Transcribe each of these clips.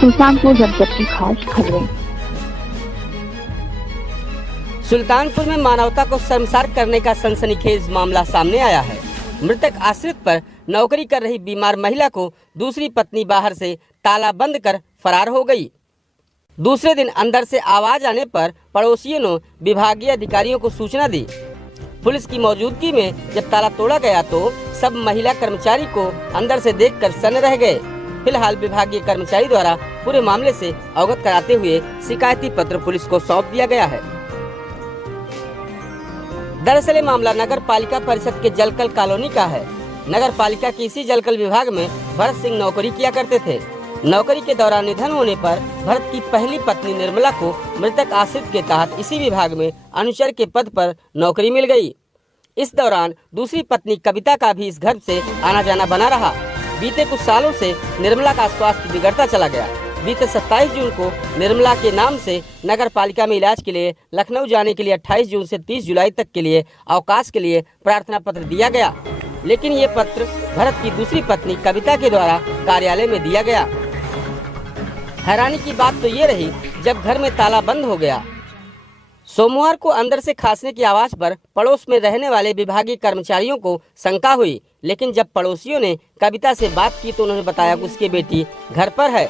सुल्तानपुर जनपद की खास खबरें। सुल्तानपुर में मानवता को शर्मसार करने का सनसनीखेज मामला सामने आया है। मृतक आश्रित पर नौकरी कर रही बीमार महिला को दूसरी पत्नी बाहर से ताला बंद कर फरार हो गई। दूसरे दिन अंदर से आवाज आने पर पड़ोसियों ने विभागीय अधिकारियों को सूचना दी। पुलिस की मौजूदगी में जब ताला तोड़ा गया तो सब महिला कर्मचारी को अंदर से देखकर सन्न रह गए। फिलहाल विभागीय कर्मचारी द्वारा पूरे मामले से अवगत कराते हुए शिकायती पत्र पुलिस को सौंप दिया गया है। दरअसल ये मामला नगर पालिका परिषद के जलकल कॉलोनी का है। नगर पालिका की इसी जलकल विभाग में भरत सिंह नौकरी किया करते थे। नौकरी के दौरान निधन होने पर भरत की पहली पत्नी निर्मला को मृतक आश्रित के तहत इसी विभाग में अनुचर के पद पर नौकरी मिल गई। इस दौरान दूसरी पत्नी कविता का भी इस घर से आना जाना बना रहा। बीते कुछ सालों से निर्मला का स्वास्थ्य बिगड़ता चला गया। बीते 27 जून को निर्मला के नाम से नगर पालिका में इलाज के लिए लखनऊ जाने के लिए 28 जून से 30 जुलाई तक के लिए अवकाश के लिए प्रार्थना पत्र दिया गया, लेकिन ये पत्र भरत की दूसरी पत्नी कविता के द्वारा कार्यालय में दिया गया। हैरानी की बात तो ये रही, जब घर में ताला बंद हो गया। सोमवार को अंदर से खांसने की आवाज पर पड़ोस में रहने वाले विभागीय कर्मचारियों को शंका हुई, लेकिन जब पड़ोसियों ने कविता से बात की तो उन्होंने बताया कि उसकी बेटी घर पर है।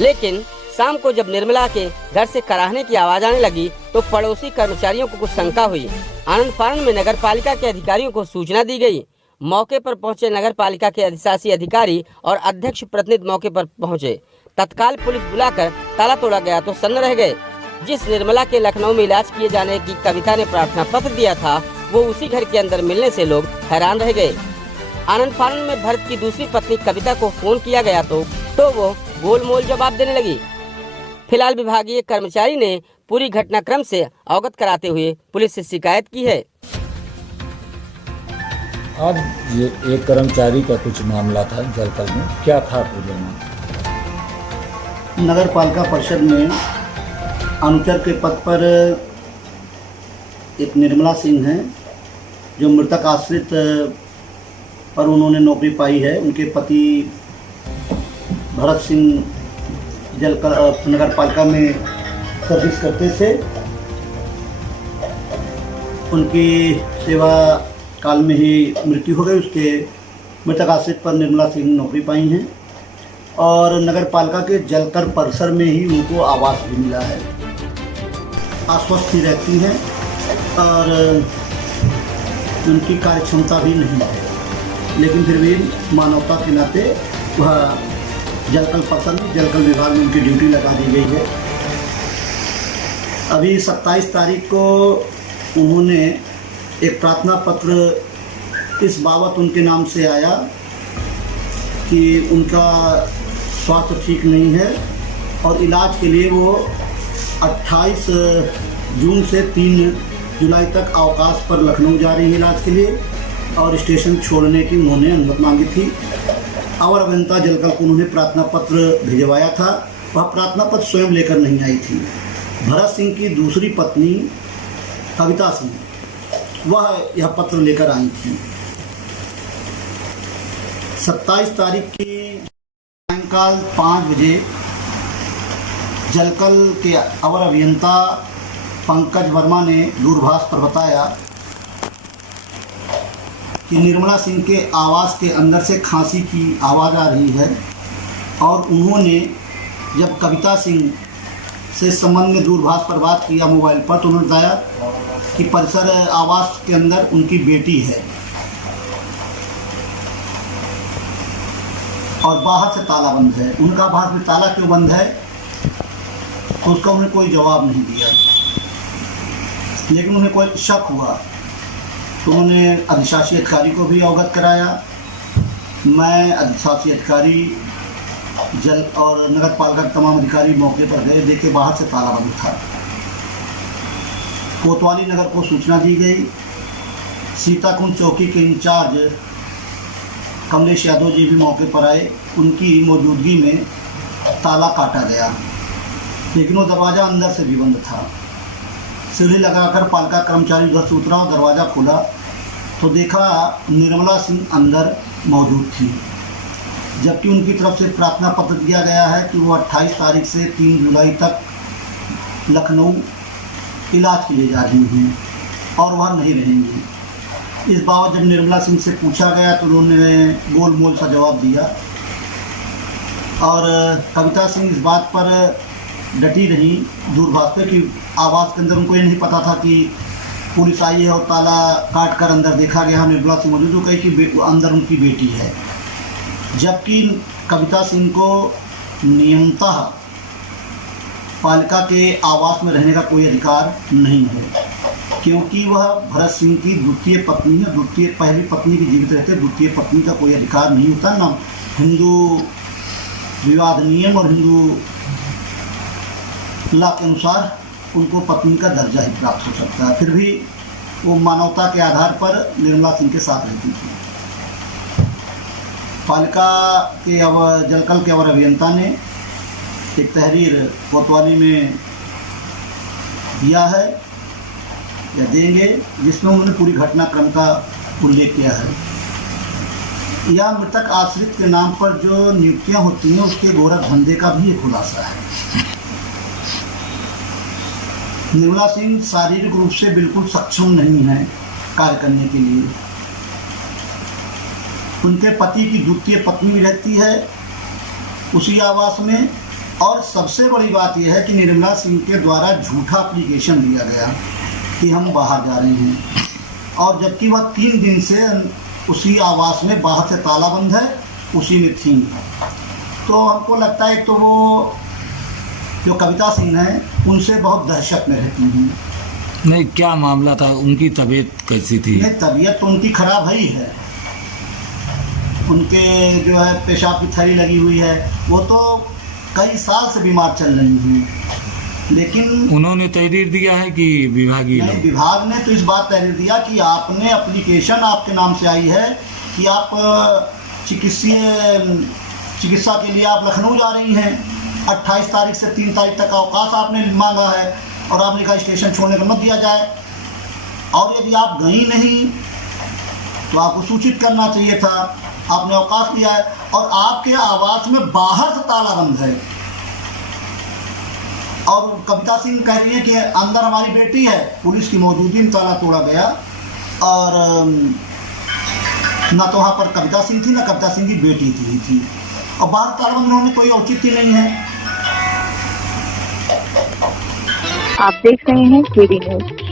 लेकिन शाम को जब निर्मला के घर से कराहने की आवाज आने लगी तो पड़ोसी कर्मचारियों को कुछ शंका हुई। आनंद फानन में नगर पालिका के अधिकारियों को सूचना दी गई। मौके पर पहुंचे नगर पालिका के अधिशासी अधिकारी और अध्यक्ष प्रतिनिधि मौके पर पहुंचे। तत्काल पुलिस बुलाकर ताला तोड़ा गया तो सन्न रह गए। जिस निर्मला के लखनऊ में इलाज किए जाने की कविता ने प्रार्थना पत्र दिया था, वो उसी घर के अंदर मिलने से लोग हैरान रह गए। आनंद फानन में भरत की दूसरी पत्नी कविता को फोन किया गया तो वो गोलमोल जवाब देने लगी। फिलहाल विभागीय कर्मचारी ने पूरी घटनाक्रम से अवगत कराते हुए पुलिस से शिकायत की है। अब ये एक कर्मचारी का कुछ मामला था जलकल में, क्या था पूरे में? नगर पालिका परिषद में अनुचर के पद पर एक निर्मला सिंह हैं, जो मृतक आश्रित पर उन्होंने नौकरी पाई है। उनके पति भरत सिंह जलकल नगर पालिका में सर्विस करते थे। उनकी सेवा काल में ही मृत्यु हो गई। उसके मृतक आश्रित पर निर्मला सिंह नौकरी पाई हैं और नगर पालिका के जलकर परिसर में ही उनको आवास भी मिला है। आश्वस्त ही रहती हैं और उनकी कार्य क्षमता भी नहीं है, लेकिन फिर भी मानवता के नाते वह जलकल परिसर में जलकल विभाग में उनकी ड्यूटी लगा दी गई है। अभी 27 तारीख को उन्होंने एक प्रार्थना पत्र इस बाबत उनके नाम से आया कि उनका स्वास्थ्य ठीक नहीं है और इलाज के लिए वो 28 जून से 3 जुलाई तक अवकाश पर लखनऊ जा रही है इलाज के लिए, और स्टेशन छोड़ने की उन्होंने अनुमति मांगी थी। और अभियंता जलकल को उन्होंने प्रार्थना पत्र भिजवाया था। वह प्रार्थना पत्र स्वयं लेकर नहीं आई थी। भरत सिंह की दूसरी पत्नी कविता सिंह, वह यह पत्र लेकर आई थी। 27 तारीख की सायंकाल 5 बजे जलकल के अवर अभियंता पंकज वर्मा ने दूरभाष पर बताया कि निर्मला सिंह के आवास के अंदर से खांसी की आवाज़ आ रही है, और उन्होंने जब कविता सिंह से संबंध में दूरभाष पर बात किया मोबाइल पर, तो उन्होंने बताया कि परिसर आवास के अंदर उनकी बेटी है और बाहर से ताला बंद है। उनका बाहर में ताला क्यों बंद है तो उसका उन्होंने कोई जवाब नहीं दिया, लेकिन उन्हें कोई शक हुआ तो उन्होंने अधिशासी अधिकारी को भी अवगत कराया। मैं अधिशासी अधिकारी जल और नगर पालिका के तमाम अधिकारी मौके पर गए, देखे बाहर से ताला बंद था। कोतवाली नगर को सूचना दी गई। सीताकुंड चौकी के इंचार्ज कमलेश यादव जी भी मौके पर आए। उनकी मौजूदगी में ताला काटा गया, लेकिन वो दरवाज़ा अंदर से भी बंद था। सीढ़ी लगाकर पालिका कर्मचारी उधर से उतरा और दरवाज़ा खोला तो देखा निर्मला सिंह अंदर मौजूद थी। जबकि उनकी तरफ से प्रार्थना पत्र दिया गया है कि वो 28 तारीख से 3 जुलाई तक लखनऊ इलाज के लिए जा रही हैं और वह नहीं रहेंगी। इस बाबत जब निर्मला सिंह से पूछा गया तो उन्होंने गोल मोल सा जवाब दिया और कविता सिंह इस बात पर डटी रही दूरभाष पे कि आवास के अंदर उनको ये नहीं पता था कि पुलिस आई है और ताला काट कर अंदर देखा गया। निर्मला सिंह मौजूद हो गई कि अंदर उनकी बेटी है, जबकि कविता सिंह को नियमतः पालिका के आवास में रहने का कोई अधिकार नहीं है, क्योंकि वह भरत सिंह की द्वितीय पत्नी है। पहली पत्नी की जीवित रहते द्वितीय पत्नी का कोई अधिकार नहीं होता। न हिंदू विवाद नियम और हिंदू लॉ के अनुसार उनको पत्नी का दर्जा ही प्राप्त हो सकता है। फिर भी वो मानवता के आधार पर निर्मला सिंह के साथ रहती थी। पालिका के जलकल के अवर अभियंता ने एक तहरीर कोतवाली में दिया है या देंगे, जिसमें उन्होंने पूरी घटनाक्रम का उल्लेख किया है। या मृतक आश्रित के नाम पर जो नियुक्तियां होती हैं उसके गोरख धंधे का भी एक खुलासा है। निर्मला सिंह शारीरिक रूप से बिल्कुल सक्षम नहीं है कार्य करने के लिए। उनके पति की द्वितीय पत्नी भी रहती है उसी आवास में, और सबसे बड़ी बात यह है कि निर्मला सिंह के द्वारा झूठा एप्लीकेशन दिया गया कि हम बाहर जा रहे हैं, और जबकि वह 3 दिन से उसी आवास में बाहर से ताला बंद है उसी में थी। तो हमको लगता है तो वो जो कविता सिंह हैं उनसे बहुत दहशत में रहती हैं। नहीं, क्या मामला था? उनकी तबीयत कैसी थी? नहीं, तबीयत तो उनकी खराब ही है। उनके जो है पेशाब की थैली लगी हुई है, वो तो कई साल से बीमार चल रही हैं। लेकिन उन्होंने तहरीर दिया है कि विभागीय? नहीं, विभाग ने तो इस बात तहरीर दिया कि आपने एप्लीकेशन आपके नाम से आई है कि आप चिकित्सा के लिए आप लखनऊ जा रही हैं। 28 तारीख से 3 तारीख तक अवकाश आपने मांगा है और आपने कहा स्टेशन छोड़ने को मत दिया जाए, और यदि आप गई नहीं तो आपको सूचित करना चाहिए था। आपने अवकाश लिया है और आपके आवास में बाहर से ताला बंद है, और कविता सिंह कह रही है कि अंदर हमारी बेटी है। पुलिस की मौजूदगी में ताला तोड़ा गया और ना तो वहाँ पर कविता सिंह थी ना कविता सिंह की बेटी थी, और बाहर ताला बंद होने कोई औचित्य नहीं है। आप देख रहे हैं केडी न्यूज।